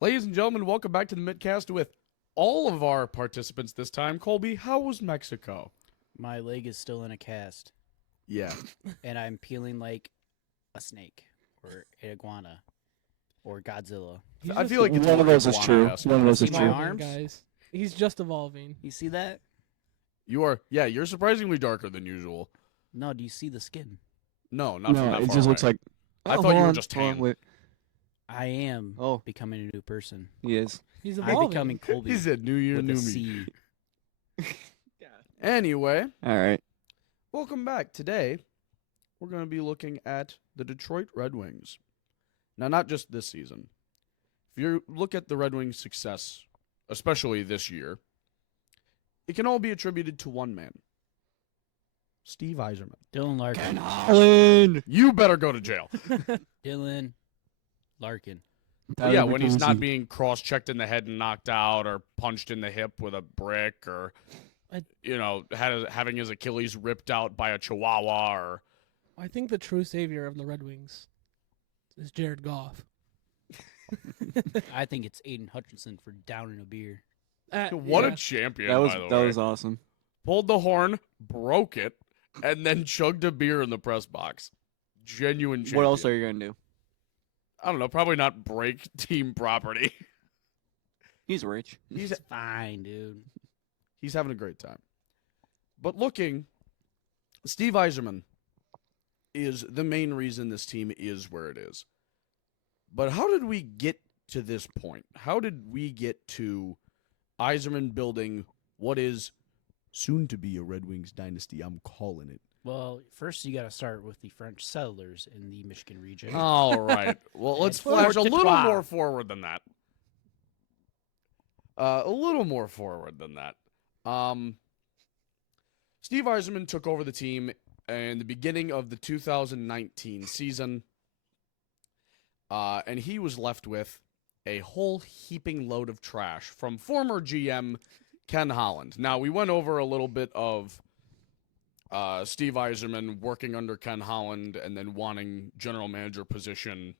Ladies and gentlemen, welcome back to the Mittcast with all of our participants this time. Colby, how was Mexico? My leg is still in a cast, Yeah. and I'm peeling like a snake, or an iguana, or Godzilla. I feel like it's one of more those is true. iguana-esque. One of those is See my true. arms? Guys. He's just evolving. You see that? You're surprisingly darker than usual. No, do you see the skin? No, not from No, that it far just away. looks like. I Oh, thought you hold were on, just hold on, tan. wait. I am Oh, becoming a new person. he is. He's I'm evolving. becoming Colby He said, "New year, with new a me." C. Anyway, All right. welcome back. Today, we're going to be looking at the Detroit Red Wings. Now, not just this season. If you look at the Red Wings' success, especially this year, it can all be attributed to one man, Steve Yzerman. Dylan Larkin. Alan. You better go to jail. Dylan Larkin. Yeah, when he's not being cross-checked in the head and knocked out, or punched in the hip with a brick, or having his Achilles ripped out by a chihuahua, or I think the true savior of the Red Wings is Jared Goff. I think it's Aiden Hutchinson for downing a beer. what Yeah. a champion! That was by the that way. was awesome. Pulled the horn, broke it, and then chugged a beer in the press box. Genuine champion. What else are you gonna do? I don't know. Probably not break team property. He's rich. He's It's fine, dude. he's having a great time. But Steve Yzerman is the main reason this team is where it is. But how did we get to this point? How did we get to Yzerman building what is soon to be a Red Wings dynasty? I'm calling it. Well, first you got to start with the French settlers in the Michigan region. All right. Well, let's Fort flash a little Detroit. more forward than that. A little more forward than that. Steve Yzerman took over the team in the beginning of the 2019 season, and he was left with a whole heaping load of trash from former GM Ken Holland. Now, we went over a little bit of Steve Yzerman working under Ken Holland and then wanting general manager position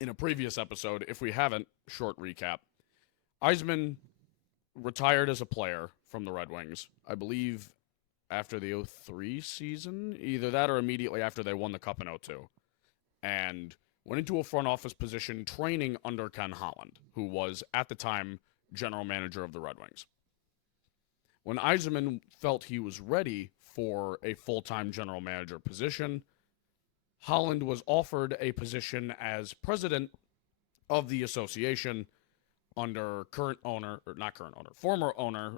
in a previous episode. If we haven't, short recap. Yzerman retired as a player from the Red Wings, I believe after the 03 season, either that or immediately after they won the Cup in 02, and went into a front office position training under Ken Holland, who was at the time general manager of the Red Wings. When Yzerman felt he was ready for a full-time general manager position, Holland was offered a position as president of the association under former owner,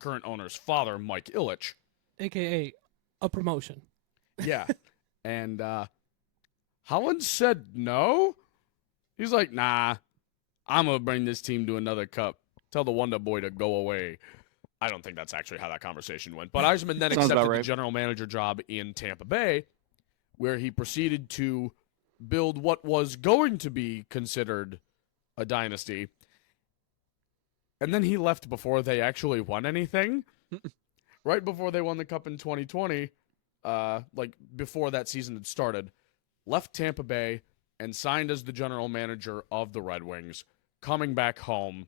current owner's father, Mike Ilitch. AKA a promotion. Yeah. And Holland said no. He's like, nah, I'm going to bring this team to another cup. Tell the Wonder Boy to go away. I don't think that's actually how that conversation went. But Yzerman then Sounds about accepted the right. general manager job in Tampa Bay, where he proceeded to build what was going to be considered a dynasty. And then he left before they actually won anything. Right before they won the Cup in 2020, before that season had started, left Tampa Bay and signed as the general manager of the Red Wings, coming back home.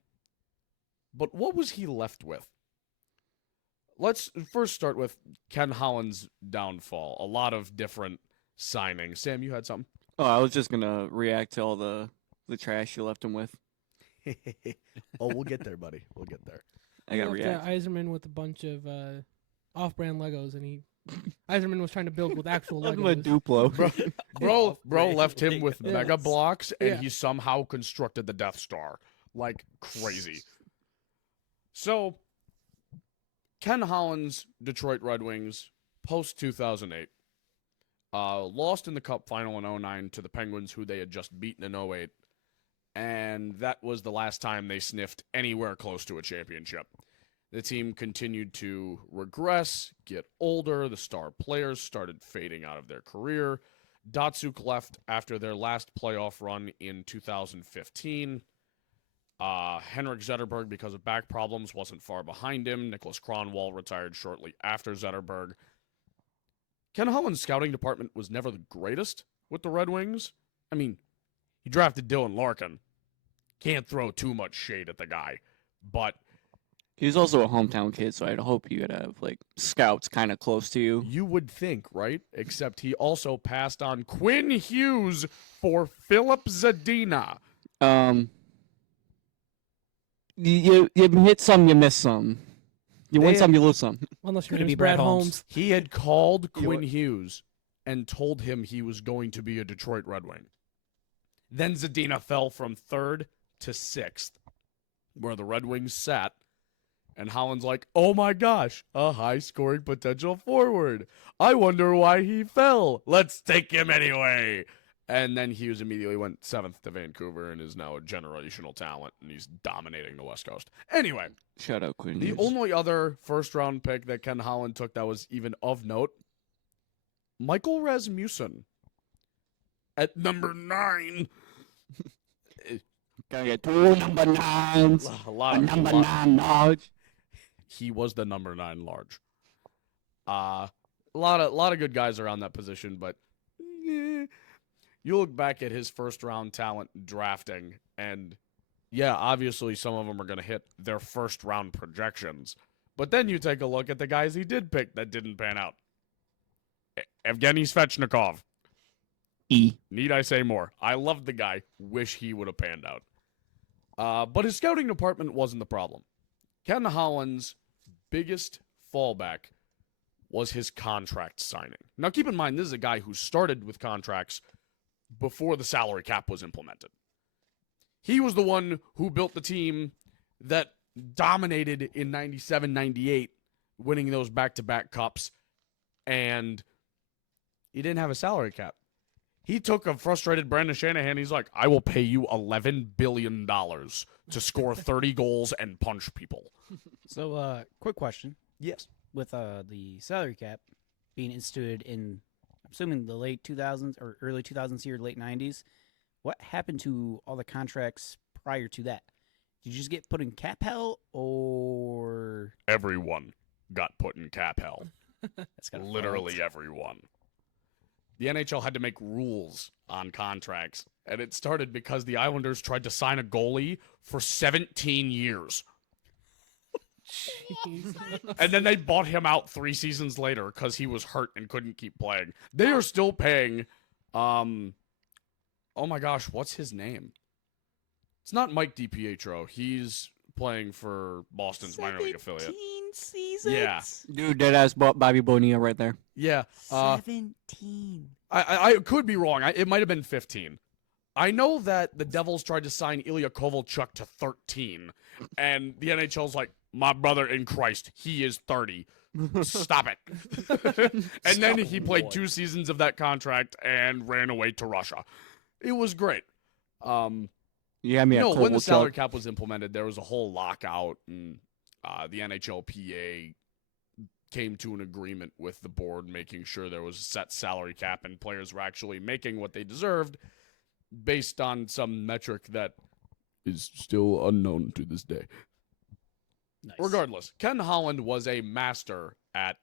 But what was he left with? Let's first start with Ken Holland's downfall. A lot of different signings. Sam, you had something? Oh, I was just gonna react to all the trash you left him with. Oh, we'll get there, buddy. We'll get there. I got He react. left Yzerman with a bunch of off-brand Legos, and Yzerman was trying to build with actual Left him a Legos. Duplo. Bro left him with Yeah. mega blocks, and Yeah. he somehow constructed the Death Star. Like, crazy. So, Ken Holland's Detroit Red Wings, post-2008, lost in the Cup final in 2009 to the Penguins, who they had just beaten in 2008. And that was the last time they sniffed anywhere close to a championship. The team continued to regress, get older. The star players started fading out of their career. Datsuk left after their last playoff run in 2015. Henrik Zetterberg, because of back problems, wasn't far behind him. Nicholas Kronwall retired shortly after Zetterberg. Ken Holland's scouting department was never the greatest with the Red Wings. I mean, he drafted Dylan Larkin. Can't throw too much shade at the guy. But He's also a hometown kid, so I'd hope you'd have like scouts kind of close to you. you would think, right? Except he also passed on Quinn Hughes for Philip Zadina. You hit some, you miss some. You win They- some, you lose some. Unless your Could it name's be Brad Brad Holmes? Holmes. He had called You Quinn what? Hughes and told him he was going to be a Detroit Red Wing. Then Zadina fell from 3rd to 6th, where the Red Wings sat. And Holland's like, oh my gosh, a high-scoring potential forward. I wonder why he fell. Let's take him anyway. And then Hughes immediately went 7th to Vancouver and is now a generational talent, and he's dominating the West Coast. Anyway, Shout out Quinn the Hughes. only other first-round pick that Ken Holland took that was even of note, Michael Rasmussen at number 9. Gotta get 2 number 9s. A lot A of number lot- 9 large. He was the number 9 large. A lot of good guys around that position, but you look back at his first-round talent drafting, and yeah, obviously some of them are going to hit their first-round projections. But then you take a look at the guys he did pick that didn't pan out. Evgeny Svechnikov. E. Need I say more? I love the guy. Wish he would have panned out. But his scouting department wasn't the problem. Ken Holland's biggest fallback was his contract signing. Now, keep in mind, this is a guy who started with contracts before the salary cap was implemented. He was the one who built the team that dominated in 97, 98, winning those back-to-back cups, and he didn't have a salary cap. He took a frustrated Brandon Shanahan. He's like, I will pay you $11 billion to score 30 goals and punch people. So, quick question. Yes. With the salary cap being instituted in, I'm assuming the late 2000s or early 2000s here, late 90s, what happened to all the contracts prior to that? Did you just get put in cap hell, or Everyone got put in cap hell. that's kind of Literally everyone. The NHL had to make rules on contracts, and it started because the Islanders tried to sign a goalie for 17 years. Jeez. And then they bought him out 3 seasons later because he was hurt and couldn't keep playing. They are still paying, oh my gosh, what's his name? It's not Mike DiPietro. He's playing for Boston's minor league affiliate. seasons. Yeah. Dude, dead ass Bobby Bonilla right there. Yeah. 17. I could be wrong. It might have been 15. I know that the Devils tried to sign Ilya Kovalchuk to 13, and the NHL's like, my brother in Christ, he is 30. Stop it. And then he played 2 seasons of that contract and ran away to Russia. It was great. Yeah, me. No, when the salary cap was implemented, there was a whole lockout, and the NHLPA came to an agreement with the board, making sure there was a set salary cap and players were actually making what they deserved based on some metric that is still unknown to this day. Nice. Regardless, Ken Holland was a master at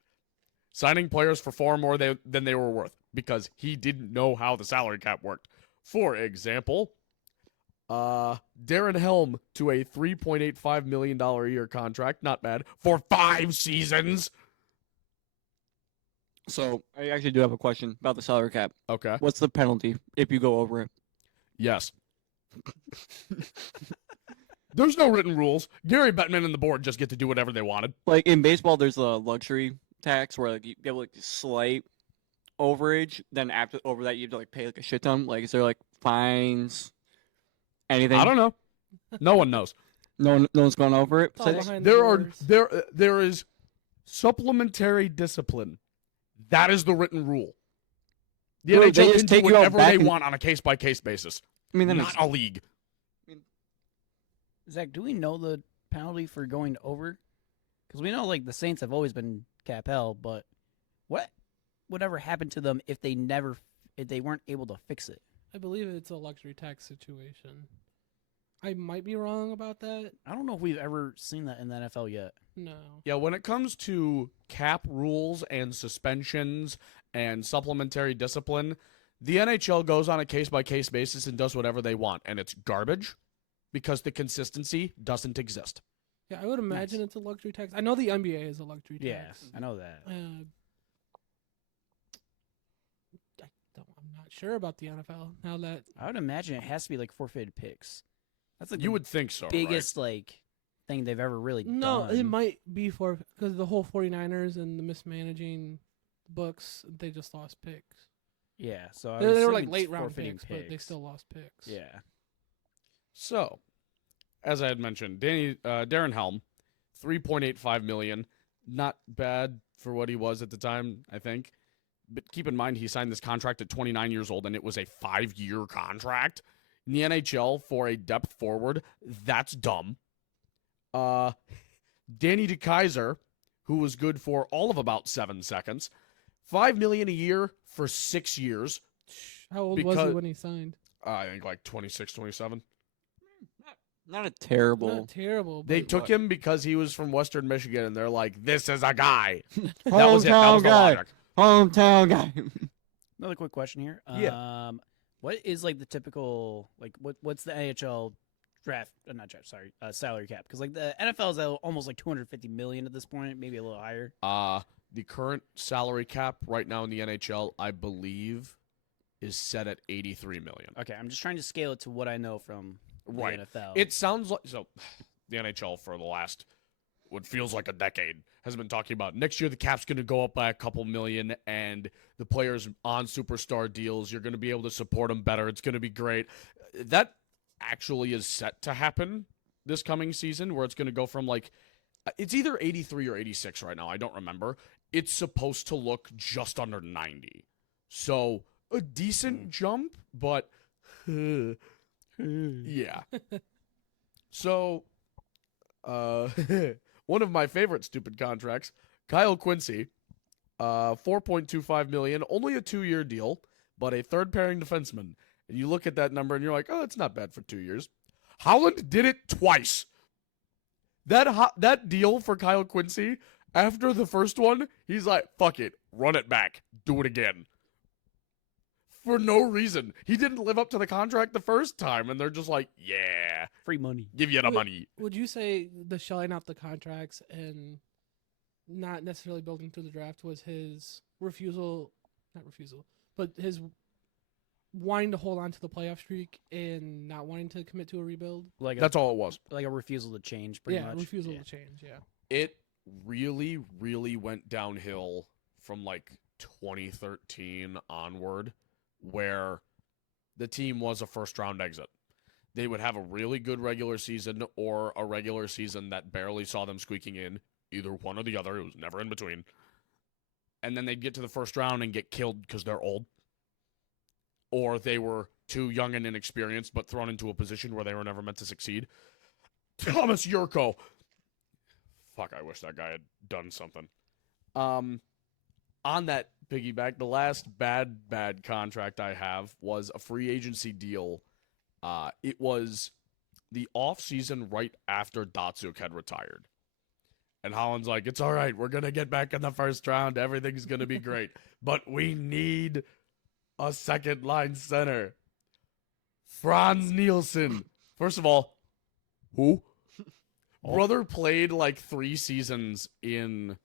signing players for far more than they were worth because he didn't know how the salary cap worked. For example, Darren Helm to a $3.85 million a year contract, not bad, for 5 seasons. So I actually do have a question about the salary cap. Okay. What's the penalty if you go over it? Yes. There's no written rules. Gary Bettman and the board just get to do whatever they wanted. Like in baseball, there's a luxury tax where like you have like a slight overage. Then after over that, you have to like pay like a shit ton. Like, is there like fines? Anything? I don't know. No one knows. No one's gone over it. It's all since? behind the There are doors. there is supplementary discipline. That is the written rule. The Bro, they NHL just can do take you out whatever back they in- want on a case-by-case basis. I mean, that Not makes a league. Zach, do we know the penalty for going over? Because we know like the Saints have always been cap hell, but what would ever happen to them if they weren't able to fix it? I believe it's a luxury tax situation. I might be wrong about that. I don't know if we've ever seen that in the NFL yet. No. Yeah, when it comes to cap rules and suspensions and supplementary discipline, the NHL goes on a case-by-case basis and does whatever they want, and it's garbage. because the consistency doesn't exist. Yeah, I would imagine it's a luxury tax. I know the NBA is a luxury Yeah, tax. I know that. I'm not sure about the NFL now that I would imagine it has to be like forfeited picks. That's like You would think so, biggest like thing they've ever really no, done. it might be for because the whole 49ers and the mismanaging books, they just lost picks. Yeah, so I They would were assume like it's late round forfeiting picks, but they still lost picks. Yeah. right? So, as I had mentioned, Darren Helm, $3.85 million, not bad for what he was at the time, I think. But keep in mind, he signed this contract at 29 years old, and it was a 5-year contract in the NHL for a depth forward. That's dumb. Danny DeKeyser, who was good for all of about 7 seconds, $5 million a year for 6 years. How old was he Because- when he signed? I think like 26, 27. Not a terrible. Not terrible. They but took him because he was from Western Michigan, and they're like, "This is a guy." That was it. That was Hometown the guy. logic. Hometown guy. Another quick question here. Yeah. What is like the typical like what's the NHL draft? Not draft. Sorry, salary cap. Because like the NFL is at almost like 250 million at this point, maybe a little higher. The current salary cap right now in the NHL, I believe, is set at 83 million. Okay, I'm just trying to scale it to what I know from Right. the NFL. It sounds like the NHL for the last what feels like a decade has been talking about next year the cap's going to go up by a couple million, and the players on superstar deals, you're going to be able to support them better. It's going to be great. That actually is set to happen this coming season, where it's going to go from like it's either 83 or 86 right now. I don't remember. It's supposed to look just under 90. So a decent jump, but yeah. So, one of my favorite stupid contracts, Kyle Quincy, $4.25 million, only a 2-year deal, but a third pairing defenseman. And you look at that number and you're like, oh, it's not bad for 2 years. Holland did it twice. That deal for Kyle Quincy, after the first one, he's like, fuck it, run it back, do it again. For no reason. He didn't live up to the contract the first time, and they're just like, yeah, free money. give you the money. Would you say the shelling out the contracts and not necessarily building through the draft was his not refusal, but his wanting to hold on to the playoff streak and not wanting to commit to a rebuild? Like That's all it was. like a refusal to change, pretty much. Refusal Yeah. to change, yeah. It really, really went downhill from like 2013 onward, where the team was a first-round exit. They would have a really good regular season or a regular season that barely saw them squeaking in, either one or the other. It was never in between. And then they'd get to the first round and get killed because they're old. Or they were too young and inexperienced, but thrown into a position where they were never meant to succeed. Thomas Yurko. Fuck, I wish that guy had done something. On that piggyback, the last bad contract I have was a free agency deal. It was the off season right after Datsuk had retired. And Holland's like, it's all right. We're going to get back in the first round. Everything's going to be great. But we need a second line center. Franz Nielsen. First of all, who? Brother played like 3 seasons in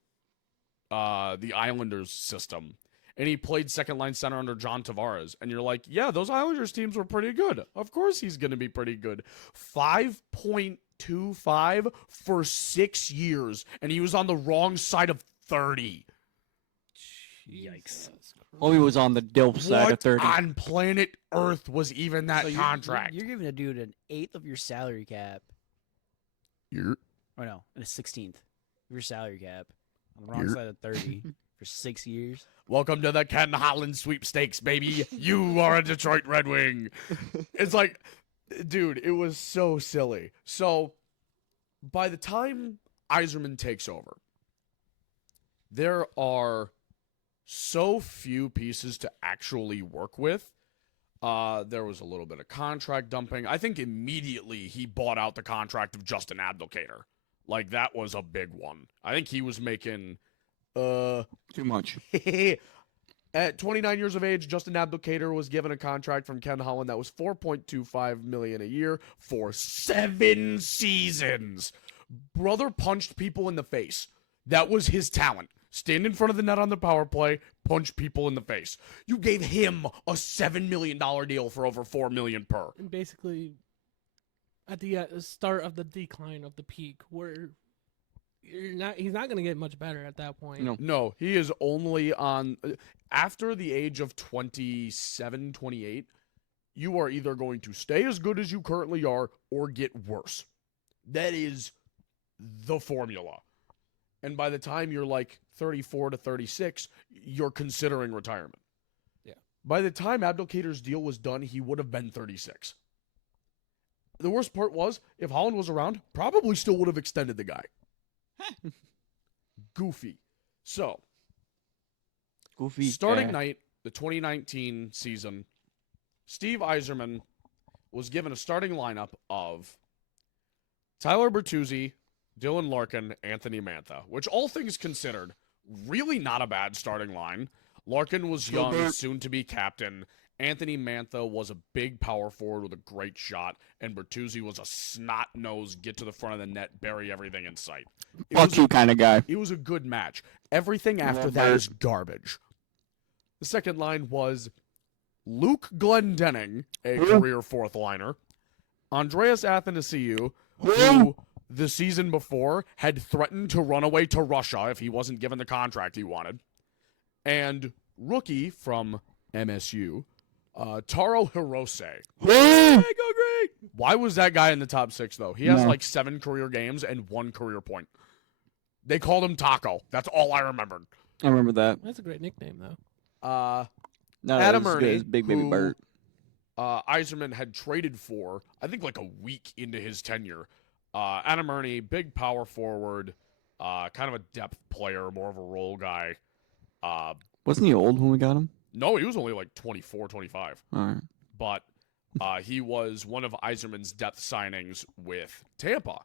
the Islanders system. And he played second line center under John Tavares. And you're like, yeah, those Islanders teams were pretty good. Of course he's going to be pretty good. 5.25 for 6 years. And he was on the wrong side of 30. Yikes. Jesus Christ. Well, he was on the dope side of What 30. on planet Earth was even that So contract? You're giving a dude an 1/8 of your salary cap. You're Or no, a 16th of your salary cap on the wrong You're- side of 30 for 6 years. Welcome to the Ken Holland sweepstakes, baby. You are a Detroit Red Wing. It's like, dude, it was so silly. So, by the time Yzerman takes over, there are so few pieces to actually work with. There was a little bit of contract dumping. I think immediately he bought out the contract of Justin Abdelkader. Like, that was a big one. I think he was making... Too much. At 29 years of age, Justin Abdelkader was given a contract from Ken Holland that was $4.25 million a year for 7 seasons. Brother punched people in the face. That was his talent. Stand in front of the net on the power play, punch people in the face. You gave him a $7 million deal for over $4 million per. And basically, at the start of the decline of the peak, where he's not going to get much better at that point. No, he is only on after the age of 27, 28. You are either going to stay as good as you currently are or get worse. That is the formula. And by the time you're like 34 to 36, you're considering retirement. Yeah. By the time Abdelkader's deal was done, he would have been 36. The worst part was, if Holland was around, probably still would have extended the guy. Goofy. So, Goofy. starting night, the 2019 season, Steve Yzerman was given a starting lineup of Tyler Bertuzzi, Dylan Larkin, Anthony Mantha, which all things considered, really not a bad starting line. Larkin was young, soon to be captain. Anthony Mantha was a big power forward with a great shot, and Bertuzzi was a snot-nosed, get to the front of the net, bury everything in sight. Fuck you kind of guy. It was a good match. Everything after that is garbage. The second line was Luke Glendening, a career fourth liner, Andreas Athanasiou, who the season before had threatened to run away to Russia if he wasn't given the contract he wanted, and rookie from MSU, Taro Hirose. Hey, go great! Why was that guy in the top 6, though? He has like 7 career games and 1 career point. They called him Taco. That's all I remembered. I remember that. That's a great nickname, though. Not Adam as good Ernie, as Big Baby who Bert. Yzerman had traded for, I think like a week into his tenure. Adam Ernie, big power forward, kind of a depth player, more of a role guy. Wasn't he old when we got him? No, he was only like 24, 25. All right. But he was one of Yzerman's depth signings with Tampa.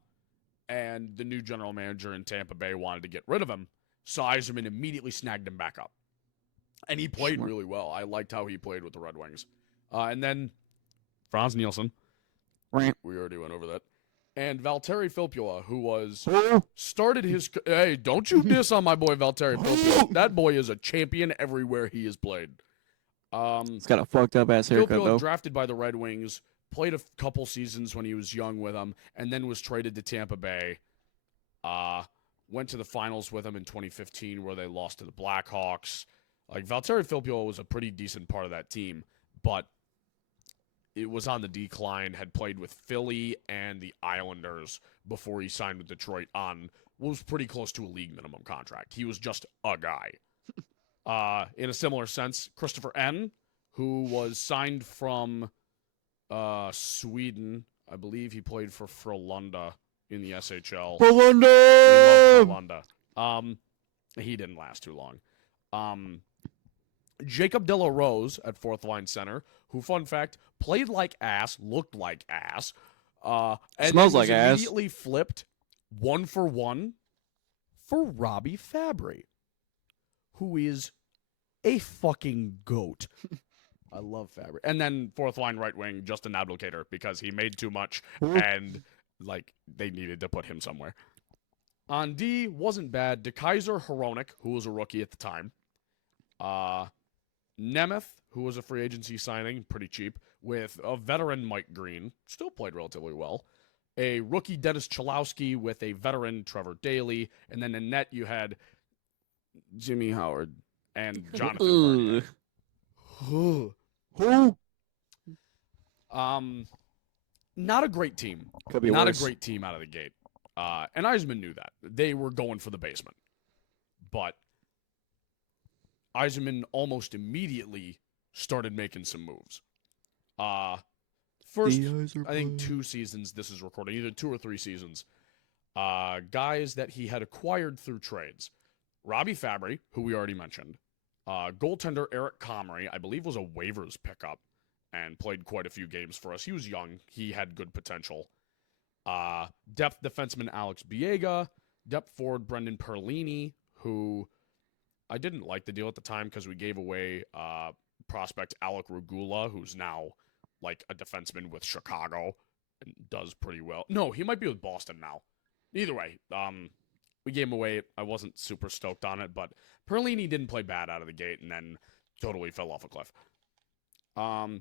And the new general manager in Tampa Bay wanted to get rid of him. So Yzerman immediately snagged him back up. And he played really well. I liked how he played with the Red Wings. And then Franz Nielsen. We already went over that. And Valtteri Filppula, who was started his... Hey, don't you diss on my boy Valtteri Filppula. That boy is a champion everywhere he has played. He's got a fucked up ass haircut, Filppula, though. drafted by the Red Wings, played a couple seasons when he was young with them, and then was traded to Tampa Bay. Went to the finals with them in 2015 where they lost to the Blackhawks. Like, Valtteri Filppula was a pretty decent part of that team, but it was on the decline, had played with Philly and the Islanders before he signed with Detroit on what was pretty close to a league minimum contract. He was just a guy. In a similar sense, Christopher N., who was signed from Sweden. I believe he played for Frölunda in the SHL. Frölunda! He didn't last too long. Jacob De La Rose at fourth line center, who, fun fact, played like ass, looked like ass, and Smells then like was ass. immediately flipped 1-for-1 for Robbie Fabry, who is a fucking goat. I love Fabry. And then fourth line right wing, Justin Abdelkader, because he made too much and like they needed to put him somewhere. On D, wasn't bad. DeKaiser Hronek, who was a rookie at the time. Nemeth, who was a free agency signing, pretty cheap, with a veteran Mike Green, still played relatively well. A rookie Dennis Cholowski with a veteran Trevor Daley, and then in net you had Jimmy Howard and Jonathan Bernier. Not a great team. Could be Not worse. a great team out of the gate. And Yzerman knew that. They were going for the basement. But Yzerman almost immediately started making some moves. First, I think 2 seasons this is recording, either 2 or 3 seasons. Guys that he had acquired through trades. Robbie Fabry, who we already mentioned. Goaltender Eric Comrie, I believe was a waivers pickup and played quite a few games for us. He was young. He had good potential. Depth defenseman Alex Biega. Depth forward Brendan Perlini, who I didn't like the deal at the time because we gave away prospect Alec Regula, who's now like a defenseman with Chicago and does pretty well. No, he might be with Boston now. Either way, we gave him away. I wasn't super stoked on it, but Perlini didn't play bad out of the gate and then totally fell off a cliff.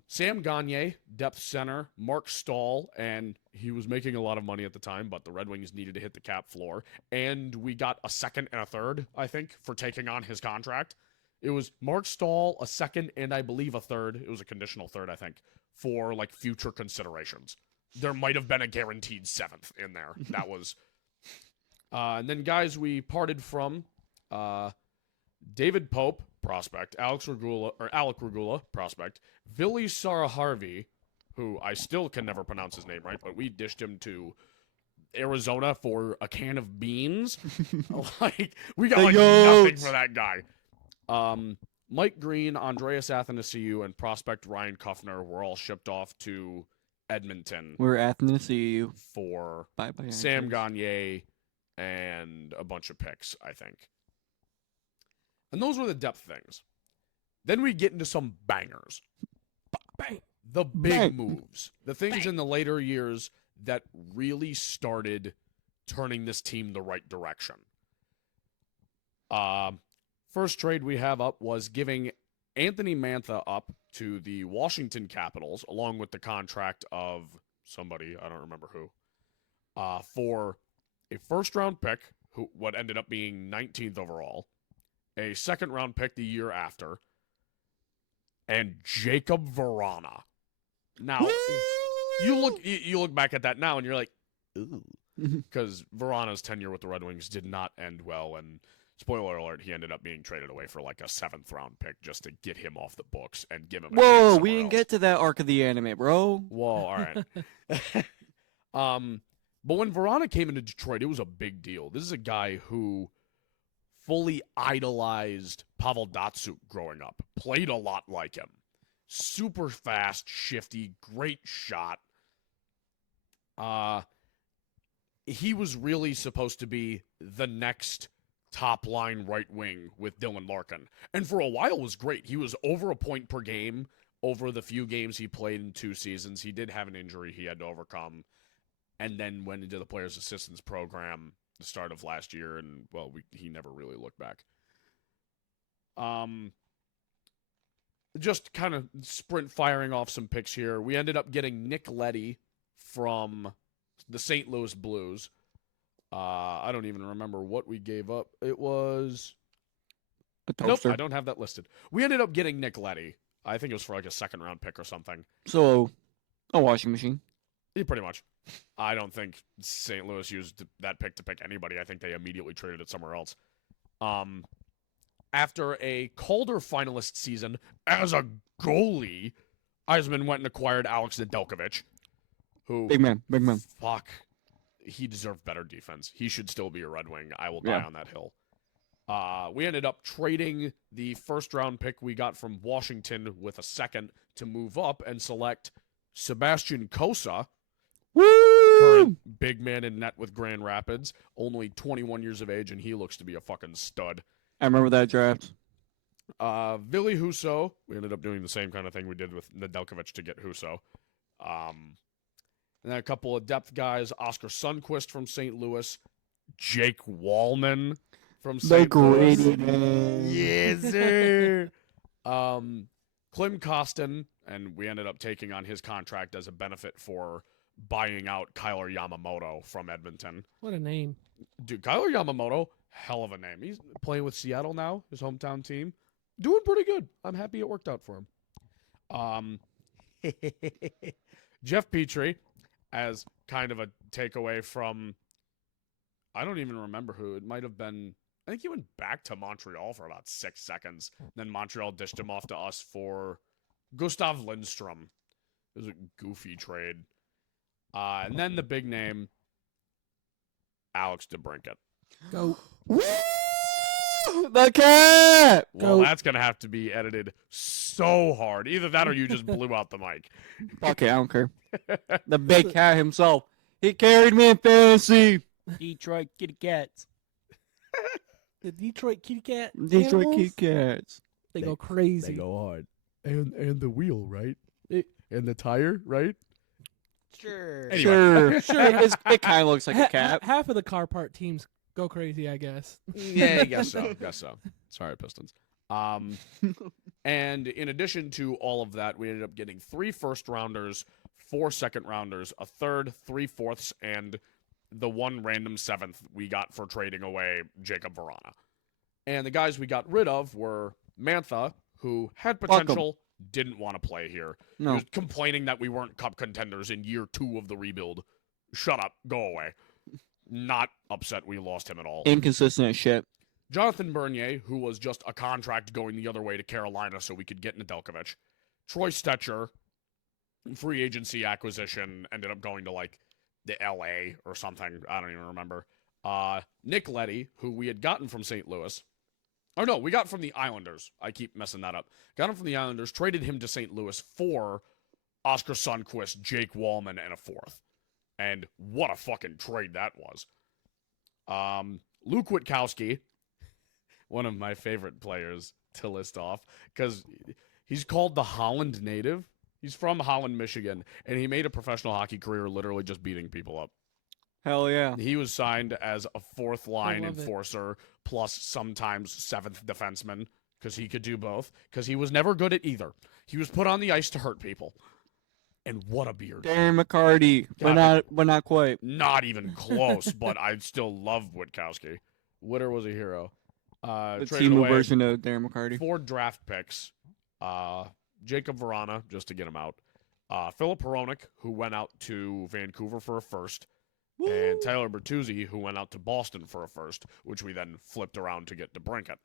Sam Gagne, depth center, Mark Stahl, and he was making a lot of money at the time, but the Red Wings needed to hit the cap floor. And we got a second and a third, I think, for taking on his contract. It was Mark Stahl, a second, and I believe a third. It was a conditional third, I think, for like future considerations. There might have been a guaranteed seventh in there. That was. And then guys we parted from, David Pope, prospect, Alec Regula, prospect, Vili Saraharvi, who I still can never pronounce his name right, but we dished him to Arizona for a can of beans. Like, we got like nothing for that guy. Mike Green, Andreas Athanasiou, and prospect Ryan Kuffner were all shipped off to Edmonton. We're Athanasiou for bye-bye, Sam Gagne and a bunch of picks, I think. And those were the depth things. Then we get into some bangers. Bang. The big moves. The things in the later years that really started turning this team the right direction. First trade we have up was giving Anthony Mantha up to the Washington Capitals, along with the contract of somebody, I don't remember who, for a first-round pick, what ended up being 19th overall, a second-round pick the year after, and Jacob Verana. Now, you look back at that now, and you're like, ooh. Because Verana's tenure with the Red Wings did not end well, and spoiler alert, he ended up being traded away for like a 7th-round pick just to get him off the books and give him a Whoa, we didn't get to that arc of the anime, bro. Whoa, all right. But when Verana came into Detroit, it was a big deal. This is a guy who fully idolized Pavel Datsyuk growing up. Played a lot like him. Super fast, shifty, great shot. He was really supposed to be the next top line right wing with Dylan Larkin. And for a while was great. He was over a point per game over the few games he played in 2 seasons. He did have an injury he had to overcome. And then went into the Players Assistance Program the start of last year, and, well, he never really looked back. Just kind of sprint firing off some picks here. We ended up getting Nick Leddy from the St. Louis Blues. I don't even remember what we gave up. It was... Nope, I don't have that listed. We ended up getting Nick Leddy. I think it was for like a 2nd-round pick or something. So, a washing machine. Yeah, pretty much. I don't think St. Louis used that pick to pick anybody. I think they immediately traded it somewhere else. After a Calder finalist season as a goalie, Eisman went and acquired Alex Nedeljkovic, who... Big man. Fuck. He deserved better defense. He should still be a Red Wing. I will die on that hill. We ended up trading the 1st-round pick we got from Washington with a 2nd to move up and select Sebastian Kosa, current big man in net with Grand Rapids, only 21 years of age, and he looks to be a fucking stud. I remember that draft. Ville Husso, we ended up doing the same kind of thing we did with Nedeljkovic to get Husso. And then a couple of depth guys, Oscar Sundqvist from St. Louis, Jake Wallman from St. Louis. Yes, sir. Klim Kostin, and we ended up taking on his contract as a benefit for buying out Kyler Yamamoto from Edmonton. What a name. Dude, Kyler Yamamoto, hell of a name. He's playing with Seattle now, his hometown team. Doing pretty good. I'm happy it worked out for him. Jeff Petrie, as kind of a takeaway from, I don't even remember who. It might have been, I think he went back to Montreal for about 6 seconds. Then Montreal dished him off to us for Gustav Lindstrom. It was a goofy trade. And then the big name, Alex DeBrincat. Go. Woo! The cat! Well, that's going to have to be edited so hard. Either that or you just blew out the mic. Fuck it, I don't care. The big cat himself. He carried me in fantasy. Detroit Kitty Cats. The Detroit Kitty Cat. Detroit animals, Kit Kats. They go crazy. They go hard. And the wheel, right? It- And the tire, right? Sure. Anyway. Sure. Sure. It kind of looks like a cat. Half of the car part teams go crazy, I guess. Yeah, I guess so. Sorry, Pistons. And in addition to all of that, we ended up getting 3 first-rounders, 4 second-rounders, a third, 3 fourths, and the 1 random 7th we got for trading away Jacob Verana. And the guys we got rid of were Mantha, who had potential, didn't want to play here. He No. was complaining that we weren't cup contenders in year 2 of the rebuild. Shut up. Go away. Not upset we lost him at all. Inconsistent as shit. Jonathan Bernier, who was just a contract going the other way to Carolina so we could get Nedeljkovic. Troy Stetcher, free agency acquisition, ended up going to, like, the L.A. or something. I don't even remember. Nick Leddy, who we had gotten from St. Louis. Oh, no, we got from the Islanders. I keep messing that up. Got him from the Islanders, traded him to St. Louis for Oscar Sundqvist, Jake Wallman, and a 4th. And what a fucking trade that was. Luke Witkowski, one of my favorite players to list off, because he's called the Holland native. He's from Holland, Michigan, and he made a professional hockey career literally just beating people up. Hell yeah. He was signed as a 4th line love it. enforcer plus sometimes 7th defenseman because he could do both because he was never good at either. He was put on the ice to hurt people. And what a beard. Darren McCarty, God, but not quite. Not even close, but I still love Witkowski. Witter was a hero. The Traded team away version of Darren McCarty. 4 draft picks. Jacob Verana, just to get him out. Philip Hronik, who went out to Vancouver for a 1st. And Tyler Bertuzzi, who went out to Boston for a 1st, which we then flipped around to get DeBrincat.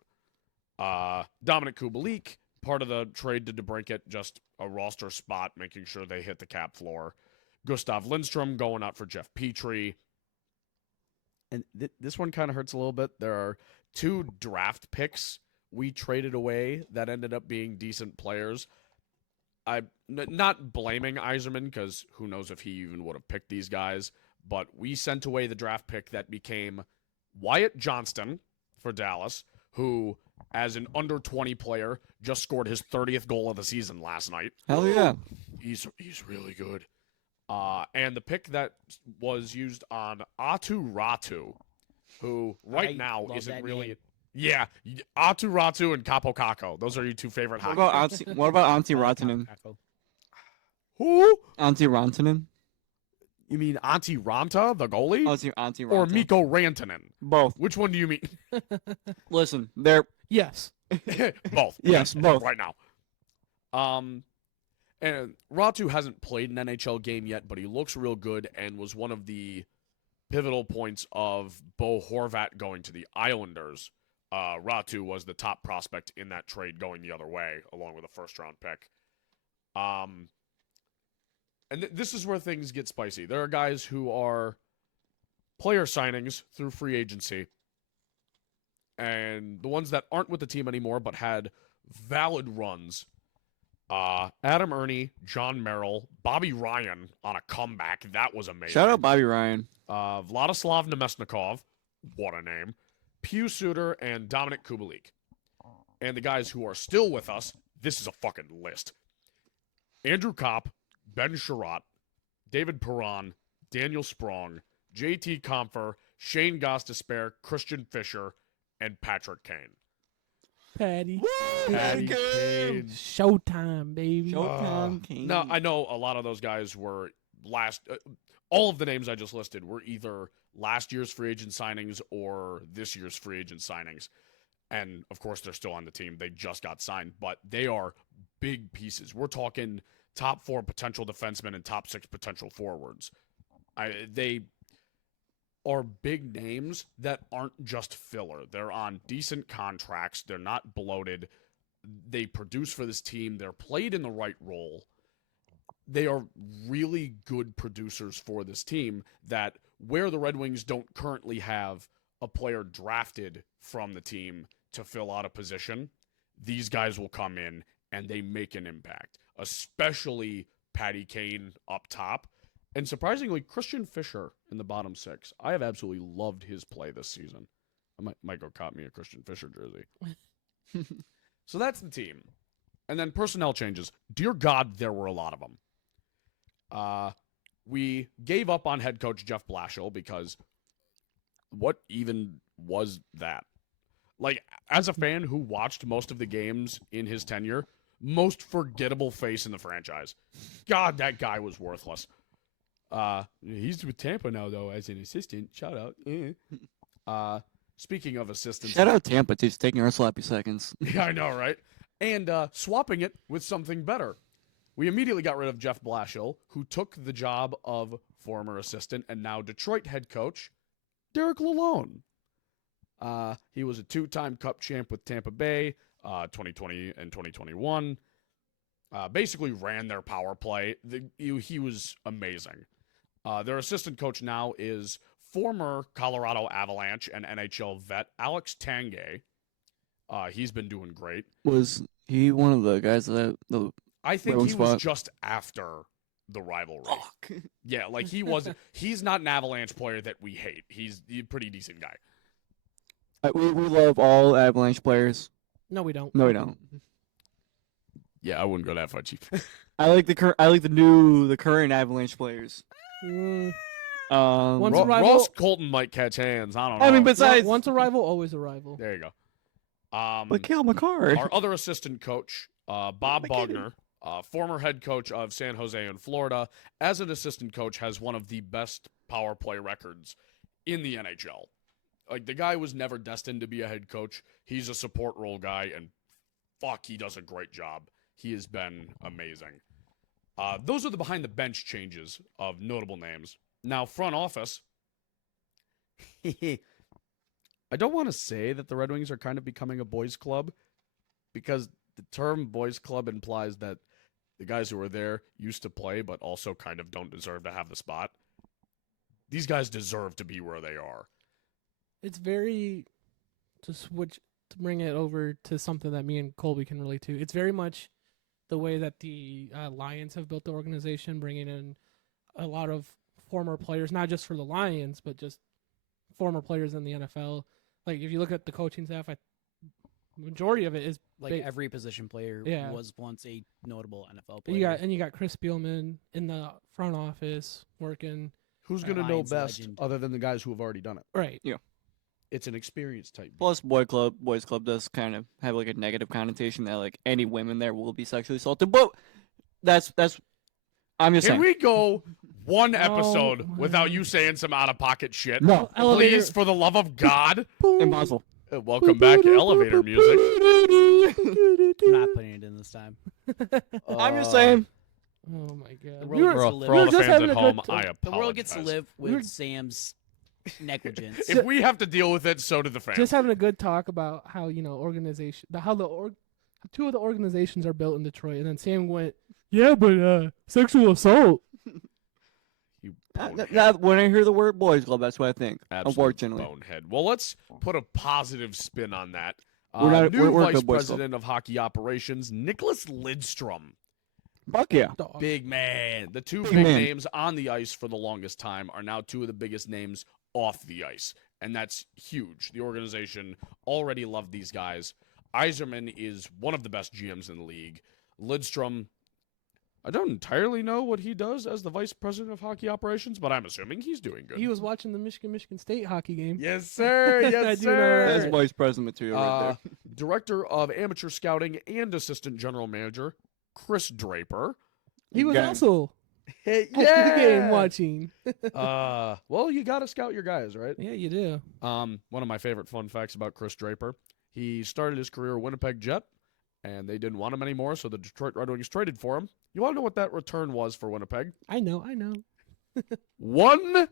Dominic Kubalik, part of the trade to DeBrincat, just a roster spot, making sure they hit the cap floor. Gustav Lindstrom going out for Jeff Petrie. And this one kind of hurts a little bit. There are 2 draft picks we traded away that ended up being decent players. I'm not blaming Yzerman because who knows if he even would have picked these guys. But we sent away the draft pick that became Wyatt Johnston for Dallas, who, as an under 20 player, just scored his 30th goal of the season last night. Hell yeah. He's really good. And the pick that was used on Atu Ratu, who right I now love isn't that really. name. Yeah, Atu Ratu and Capo Caco. Those are your 2 favorite What hockey. about Antti Rantanen? Who? Antti Rantanen? You mean Antti Ranta, the goalie? Antti Or Ranta. Mikko Rantanen? Both. Which one do you mean? Listen, they're Yes. Both. Yes, both. Right now. And Ratu hasn't played an NHL game yet, but he looks real good and was one of the pivotal points of Bo Horvat going to the Islanders. Ratu was the top prospect in that trade going the other way, along with a 1st-round pick. And this is where things get spicy. There are guys who are player signings through free agency, and the ones that aren't with the team anymore but had valid runs. Adam Ernie, John Merrill, Bobby Ryan on a comeback. That was amazing. shout out Bobby Ryan. Vladislav Nemesnikov. What a name. Pew Suter and Dominic Kubalik. And the guys who are still with us, this is a fucking list. Andrew Kopp, Ben Sherratt, David Perron, Daniel Sprong, JT Compher, Shane Gostisbehere, Christian Fisher, and Patrick Kane. Patty. Patty Kane. Showtime, baby. Showtime King. Now, I know a lot of those guys were all of the names I just listed were either last year's free agent signings or this year's free agent signings. And, of course, they're still on the team. They just got signed. But they are big pieces. We're talking top 4 potential defensemen and top 6 potential forwards. They are big names that aren't just filler. They're on decent contracts. They're not bloated. They produce for this team. They're played in the right role. They are really good producers for this team that where the Red Wings don't currently have a player drafted from the team to fill out a position, these guys will come in and they make an impact, especially Patty Kane up top. And surprisingly, Christian Fisher in the bottom 6. I have absolutely loved his play this season. I might go cop me a Christian Fisher jersey. So that's the team. And then personnel changes. Dear God, there were a lot of them. We gave up on head coach Jeff Blashill because what even was that? Like, as a fan who watched most of the games in his tenure, most forgettable face in the franchise. God, that guy was worthless. He's with Tampa now, though, as an assistant. Shout out. Speaking of assistants. Shout out Tampa, too, taking our sloppy seconds. Yeah, I know, right? And swapping it with something better. We immediately got rid of Jeff Blashill, who took the job of former assistant and now Detroit head coach, Derek Lalone. He was a 2-time Cup champ with Tampa Bay, 2020 and 2021. Basically ran their power play. He was amazing. Their assistant coach now is former Colorado Avalanche and NHL vet Alex Tanguay. He's been doing great. Was he one of the guys that I think Rowan he was spot? just after the rivalry. Fuck. Yeah, like he wasn't. He's not an Avalanche player that we hate. He's a pretty decent guy. We love all Avalanche players. No, we don't. No, we don't. Yeah, I wouldn't go that far, Chief. I like the current Avalanche players. Mm, Once Once a rival- Ross Colton might catch hands. I don't know. I mean, besides, once a rival, always a rival. There you go. but Cale McCarr. Our other assistant coach, Bob Bogner, former head coach of San Jose in Florida, as an assistant coach, has one of the best power play records in the NHL. Like, the guy was never destined to be a head coach. He's a support role guy, and fuck, he does a great job. He has been amazing. Those are the behind the bench changes of notable names. Now, front office. I don't want to say that the Red Wings are kind of becoming a boys' club, because the term boys' club implies that the guys who are there used to play but also kind of don't deserve to have the spot. These guys deserve to be where they are. It's very to bring it over to something that me and Colby can relate to. It's very much the way that the Lions have built the organization, bringing in a lot of former players, not just for the Lions, but just former players in the NFL. Like, if you look at the coaching staff, majority of it is Like Ba- every position player Yeah. was once a notable NFL player. you got Chris Spielman in the front office working. Who's Right. going to know Lions best legend. other than the guys who have already done it? Right. It's an experience type. Plus, boys club does kind of have like a negative connotation that like any women there will be sexually assaulted. But that's I'm just Can saying. we go one Oh, episode my. without you saying some out of pocket shit? No, Elevator. Please, for the love of God. impossible. Welcome back to elevator music. I'm not putting it in this time. I'm just saying. Oh my god. The We world were- gets to For live. all the just fans having at a home, good I time. apologize. The world gets to live with We're- Sam's negligence. If we have to deal with it, so do the fans. just having a good talk about how two of the organizations are built in Detroit, and then Sam went, yeah, but sexual assault. You bonehead. When I hear the word boys club, that's what I think. Absolute Unfortunately, bonehead. Well, let's put a positive spin on that. We're New a Vice good boys club. President of Hockey Operations, Nicholas Lidstrom. fuck yeah. Dog. Big man. The two Big big man. names on the ice for the longest time are now two of the biggest names off the ice. And that's huge. The organization already loved these guys. Yzerman is one of the best GMs in the league. Lidstrom, I don't entirely know what he does as the Vice President of Hockey Operations, but I'm assuming he's doing good. He was watching the Michigan State hockey game. Yes, sir. I Yes, do know sir. That's Right. vice president material right there. Director of Amateur Scouting and Assistant General Manager, Chris Draper. He was Gang. also Hey, at the game watching. Well, you got to scout your guys, right? Yeah, you do. One of my favorite fun facts about Chris Draper, he started his career at Winnipeg Jet, and they didn't want him anymore, so the Detroit Red Wings traded for him. You want to know what that return was for Winnipeg? I know. $1.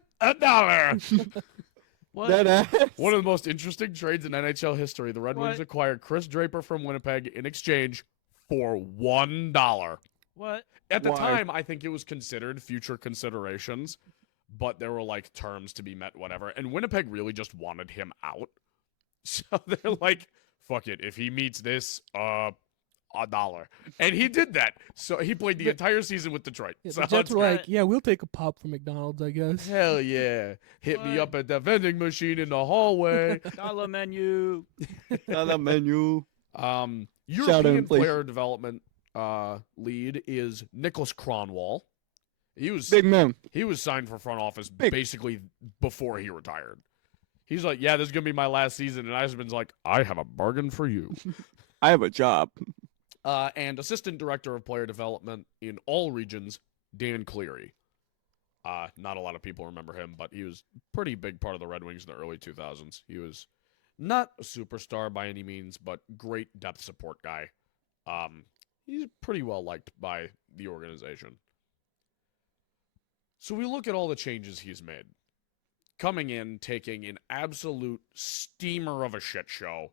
What? That ass. One of the most interesting trades in NHL history. The Red Wings What? acquired Chris Draper from Winnipeg in exchange for $1. What? At the Why? time, I think it was considered future considerations, but there were like terms to be met, whatever. And Winnipeg really just wanted him out. So they're like, fuck it. If he meets this, $1. And he did that. So he played the entire season with Detroit. Yeah, So the Jets it's were great. like, yeah, we'll take a pop from McDonald's, I guess. Hell yeah. Hit me What? up at the vending machine in the hallway. Dollar menu. On the menu. European inflation. player development lead is Nicholas Cronwall. Big man. He was signed for front office Big. basically before he retired. He's like, yeah, this is going to be my last season. And Eisman's like, I have a bargain for you. I have a job. And assistant director of player development in all regions, Dan Cleary. Not a lot of people remember him, but he was a pretty big part of the Red Wings in the early 2000s. He was not a superstar by any means, but great depth support guy. He's pretty well liked by the organization. So we look at all the changes he's made. Coming in, taking an absolute steamer of a shit show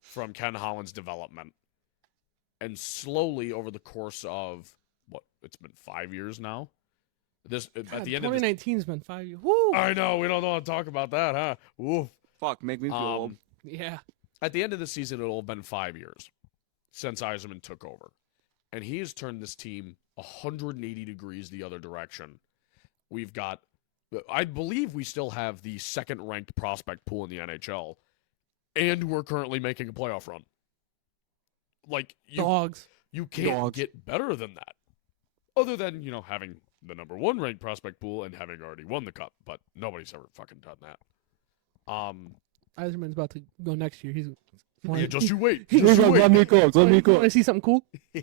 from Ken Holland's development. And slowly over the course of, it's been 5 years now? At the end of this, 2019's been 5 years. Woo! I know, we don't want to talk about that, huh? Oof. Fuck, make me feel old. Yeah. At the end of the season, it'll have been 5 years since Yzerman took over. And he has turned this team 180 degrees the other direction. We've got, I believe we still have the second-ranked prospect pool in the NHL, and we're currently making a playoff run. Like, Dogs. you can't Dogs. get better than that. Other than, having the number one ranked prospect pool and having already won the cup, but nobody's ever fucking done that. Eisman's about to go next year. He's Yeah, just you wait. Let Just you wait. Let me go. Let me You go. want to see something cool? You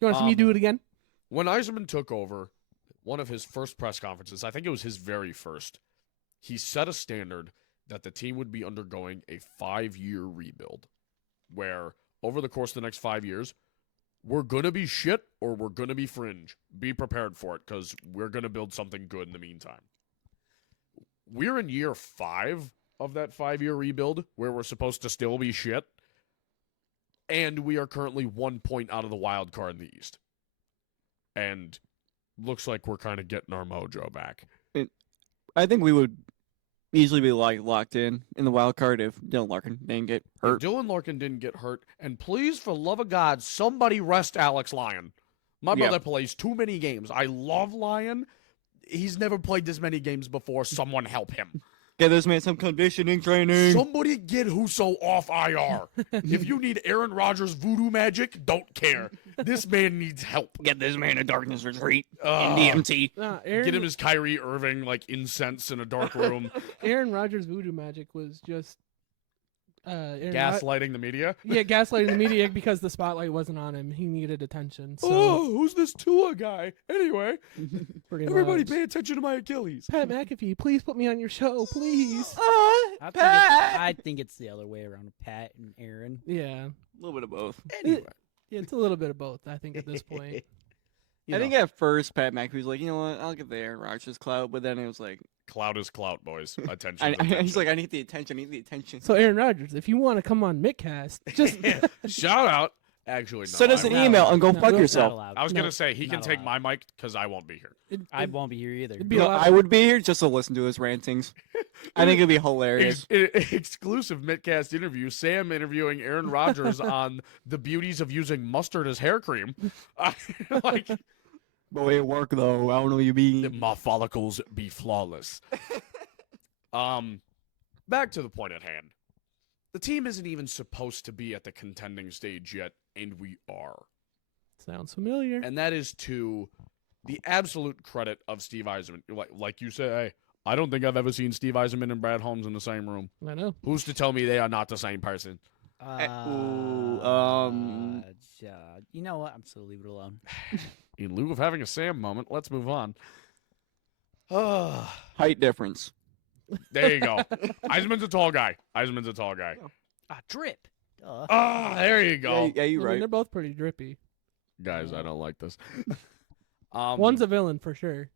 want to see me do it again? When Yzerman took over, one of his first press conferences, I think it was his very first, he set a standard that the team would be undergoing a 5-year rebuild, where over the course of the next 5 years, we're going to be shit or we're going to be fringe. Be prepared for it because we're going to build something good in the meantime. We're in year 5 of that 5-year rebuild where we're supposed to still be shit, and we are currently 1 point out of the wild card in the East. And looks like we're kind of getting our mojo back. I think we would easily be locked in the wild card if Dylan Larkin didn't get hurt. If Dylan Larkin didn't get hurt, and please, for love of God, somebody rest Alex Lyon. My Yeah. brother plays too many games. I love Lyon. He's never played this many games before. Someone help him. Get this man some conditioning training. Somebody get Huso off IR. If you need Aaron Rodgers voodoo magic, don't care. This man needs help. Get this man a darkness retreat Uh, in DMT. Get him his Kyrie Irving, incense in a dark room. Aaron Rodgers' voodoo magic was just Gaslighting the media. Yeah, gaslighting the media because the spotlight wasn't on him. He needed attention. So Oh, who's this Tua guy? Anyway, pretty everybody much. pay attention to my Achilles. Pat McAfee, please put me on your show, please. I think it's the other way around. Pat and Aaron. Yeah. A little bit of both. Anyway, Yeah, it's a little bit of both, I think, at this point. you I know, think at first Pat McAfee was like, you know what, I'll give the Aaron Rodgers clout, but then it was like, clout is clout, boys. Attention. he's like, I need the attention. So, Aaron Rodgers, if you want to come on Mittcast, just Shout out. Actually, no. Send us an not email allowed. and go No, fuck not yourself. Not allowed. I was No, gonna say he can not take allowed. my mic because I won't be here. I won't be here either. It'd be You a know, lot I would be here just to listen to his rantings. I think it'd be hilarious. Exclusive Mittcast interview. Sam interviewing Aaron Rodgers on the beauties of using mustard as hair cream. Like, But it work though. I don't know what you mean. my follicles be flawless. Back to the point at hand. The team isn't even supposed to be at the contending stage yet, and we are. sounds familiar. And that is to the absolute credit of Steve Yzerman. Like you say, hey, I don't think I've ever seen Steve Yzerman and Brad Holmes in the same room. I know. Who's to tell me they are not the same person? You know what? I'm still leave it alone. In lieu of having a Sam moment, let's move on. Height difference. There you go. Yzerman's a tall guy. Drip. Duh. There you go. Yeah, you're I mean, right. they're both pretty drippy. Guys, I don't like this. One's a villain for sure.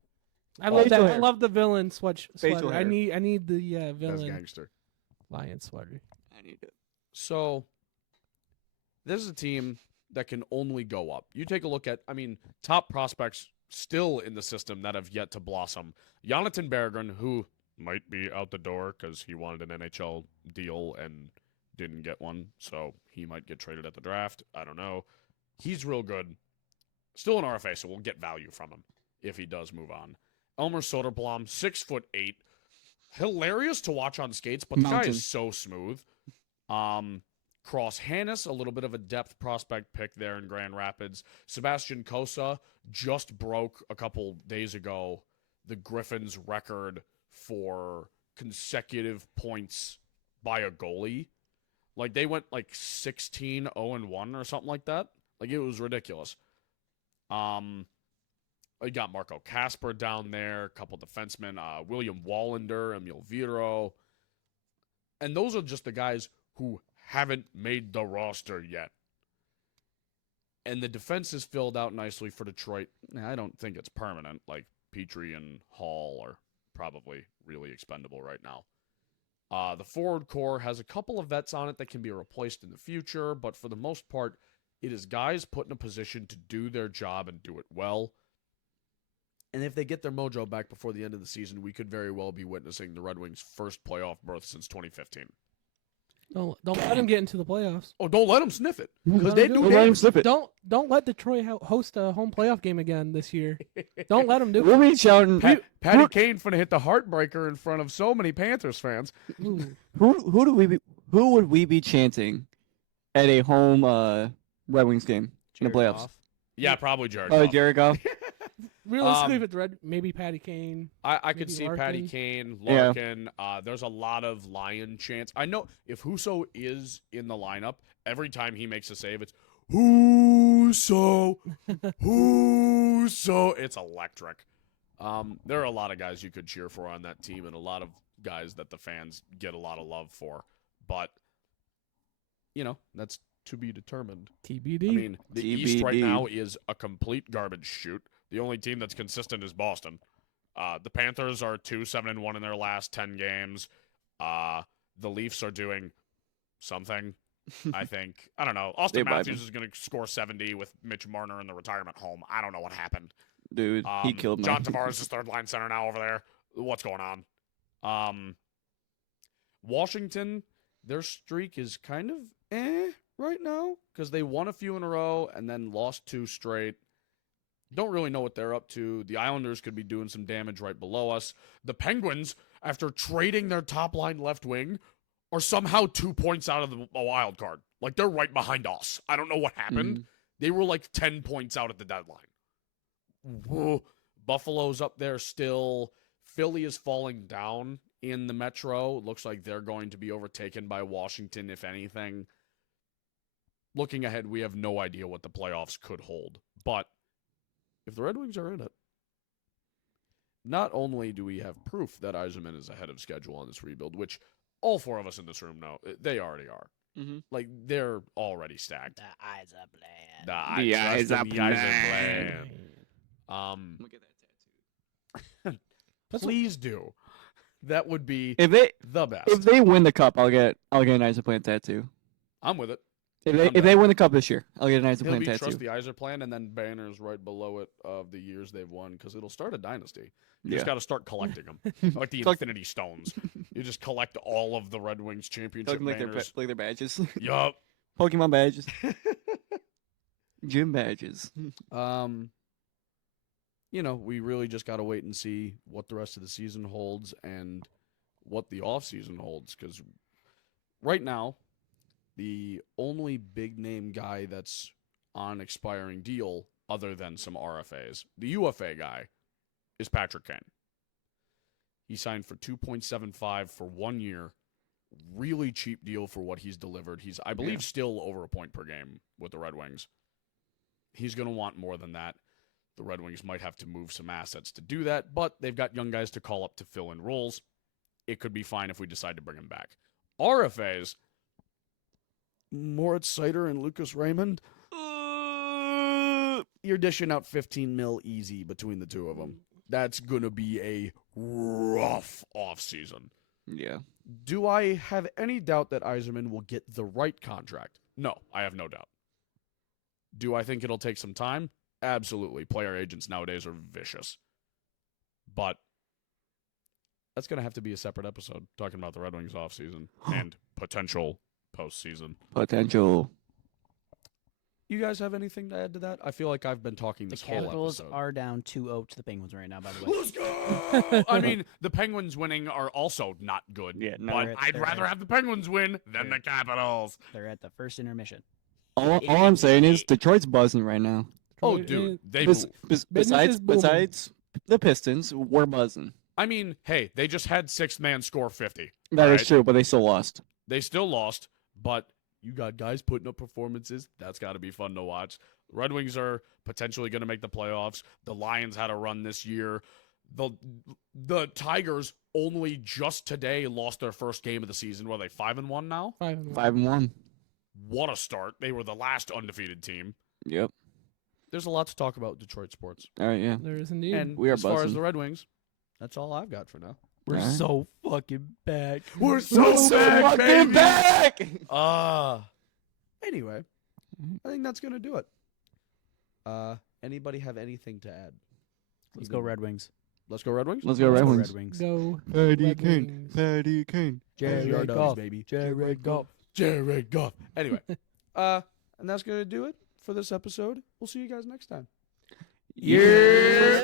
I Oh, love that. facial I hair. love the villain sweater. Facial I hair. need the that's villain gangster. lion sweater. I need it. So, this is a team that can only go up. You take a look at, top prospects still in the system that have yet to blossom. Jonathan Berggren, who might be out the door because he wanted an NHL deal and didn't get one, so he might get traded at the draft. I don't know. He's real good. Still an RFA, so we'll get value from him if he does move on. Elmer Soderblom, 6'8", hilarious to watch on skates, but the guy Mountain. is so smooth. Cross Hannes, a little bit of a depth prospect pick there in Grand Rapids. Sebastian Kosa just broke a couple days ago the Griffins' record for consecutive points by a goalie. Like, they went like 16-0-1 or something like that. Like, it was ridiculous. You got Marco Kasper down there, a couple defensemen, William Wallander, Emil Viro. And those are just the guys who haven't made the roster yet. And the defense is filled out nicely for Detroit. I don't think it's permanent. Like, Petrie and Hall are probably really expendable right now. The forward core has a couple of vets on it that can be replaced in the future, but for the most part, it is guys put in a position to do their job and do it well. And if they get their mojo back before the end of the season, we could very well be witnessing the Red Wings' first playoff berth since 2015. Don't let him get into the playoffs. Oh, don't let them sniff it. Because Don't they do do it. Let him damage. slip it. Don't let Detroit host a home playoff game again this year. Don't let them do We'll it. be shouting. Patty Kane's finna hit the heartbreaker in front of so many Panthers fans. Ooh. Who would we be chanting at a home Red Wings game in the Jared playoffs? Goff. Yeah, probably Jared Oh, Goff. Jared Goff. Realistically, if it's red, maybe Patty Kane. I could Maybe see Larkin. Patty Kane, Yeah. Larkin. There's a lot of Lion chants. I know if Husso is in the lineup, every time he makes a save, it's Husso, Husso. It's electric. There are a lot of guys you could cheer for on that team and a lot of guys that the fans get a lot of love for. But, that's to be determined. TBD. I mean, the East right TBD. now is a complete garbage shoot. The only team that's consistent is Boston. The Panthers are 2-7-1 in their last 10 games. The Leafs are doing something, I think. I don't know. Austin They Matthews vibing. is going to score 70 with Mitch Marner in the retirement home. I don't know what happened. Dude, he killed me. John Tavares is third line center now over there. What's going on? Washington, their streak is kind of right now because they won a few in a row and then lost 2 straight. Don't really know what they're up to. The Islanders could be doing some damage right below us. The Penguins, after trading their top line left wing, are somehow 2 points out of the wild card. Like, they're right behind us. I don't know what happened. Mhm. They were like 10 points out at the deadline. Whoa. Buffalo's up there still. Philly is falling down in the Metro. Looks like they're going to be overtaken by Washington, if anything. Looking ahead, we have no idea what the playoffs could hold. But if the Red Wings are in it, not only do we have proof that Yzerman is ahead of schedule on this rebuild, which all 4 of us in this room know, they already are. Mhm. Like, they're already stacked. The eyes up land. The eyes up Yzer plan. plan. Look at that tattoo. Please do. That would be If they the best. if they win the cup, I'll get an Iser Plan tattoo. I'm with it. If they win the cup this year, I'll get an Iser It'll Plan be tattoo. Trust the Yzer plan and then banners right below it of the years they've won because it'll start a dynasty. You just Yeah. got to start collecting them. Like the Collect- Infinity Stones. You just collect all of the Red Wings championship Like banners. their badges. Yup. Pokemon badges. Gym badges. We really just got to wait and see what the rest of the season holds and what the off season holds because right now, the only big name guy that's on expiring deal other than some RFAs, the UFA guy, is Patrick Kane. He signed for $2.75 for 1 year. Really cheap deal for what he's delivered. He's, I believe, still over a point per game with the Red Wings. He's going to want more than that. The Red Wings might have to move some assets to do that, but they've got young guys to call up to fill in roles. It could be fine if we decide to bring him back. RFAs, Moritz Seider and Lucas Raymond, you're dishing out 15 mil easy between the two of them. That's going to be a rough offseason. Yeah. Do I have any doubt that Yzerman will get the right contract? No, I have no doubt. Do I think it'll take some time? Absolutely. Player agents nowadays are vicious. But that's going to have to be a separate episode talking about the Red Wings offseason and potential postseason. Potential. You guys have anything to add to that? I feel like I've been talking The this whole Capitals episode. are down 2-0 to the Penguins right now, by the way. Let's go! I mean, the Penguins winning are also not good. Yeah, no. but They're- I'd they're rather right. have the Penguins win than the Capitals. They're at the first intermission. All I'm saying is Detroit's buzzing right now. Oh, Detroit dude, is- they Bes- move. bes- Business is booming. besides the Pistons, we're buzzing. I mean, hey, they just had sixth man score 50. That is Right. true, but they still lost. They still lost, but you got guys putting up performances. That's got to be fun to watch. Red Wings are potentially going to make the playoffs. The Lions had a run this year. The Tigers only just today lost their first game of the season. Were they 5-1 now? 5-1. 5-1. What a start. They were the last undefeated team. Yep. There's a lot to talk about Detroit sports. All right, yeah. There is indeed. And We are as far as buzzing. the Red Wings, that's all I've got for now. We're Alright. so fucking back. We're so back, baby. back! Anyway, I think that's gonna do it. Anybody have anything to add? Let's go Red Wings. Let's go Red Wings. Let's go Red Wings. Red Wings. Go. Patty Red Kane. Wings. Patty Kane. Jared LGRW, Goff. baby. Jared Goff. Jared Goff. Anyway, and that's gonna do it for this episode. We'll see you guys next time. Yeah.